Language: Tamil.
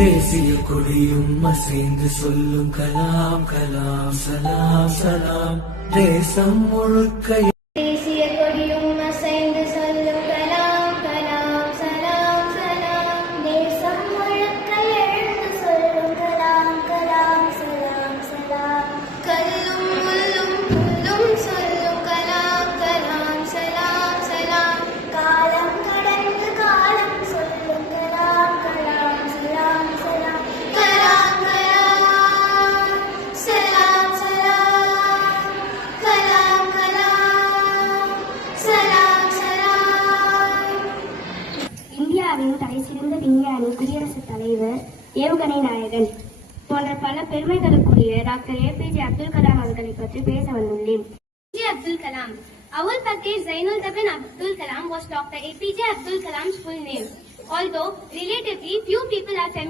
தேசிய கொடியும் அசைந்து சொல்லும் கலாம் கலாம் சலாம் சலாம். தேசம் முழுக்க தேசிய கொடியும் அசைந்து சொல்லும் கலாம் கலாம் சலாம் சலாம். தேசம் முழுக்க எழுந்து சொல்லும் கலாம் கலாம் சலாம் சலாம். கல்லும் முள்ளும் புல்லும் சொல்லும் கலாம் கலாம் சலாம் சலாம். காலம் கடந்து காலம் சொல்லும் கலாம் கலாம் சலாம் சலாம். கலாம் கலாம் சலாம் சலாம். கலாம் கலாம் சலாம் சலாம். இந்தியாவின் தலைசிறந்த விஞ்ஞானி, குடியரசுத் தலைவர், ஏவுகணை நாயகன் போன்ற பல பெருமைகளுக்குரிய டாக்டர் ஏபிஜே அப்துல் கலாம் அவர்களை பற்றி பேச வந்துள்ளேன். Abdul Kalam. Awul Pakir Zainul Abidin Abdul Kalam was Dr. APJ Abdul Kalam's full name. Although relatively few people are familiar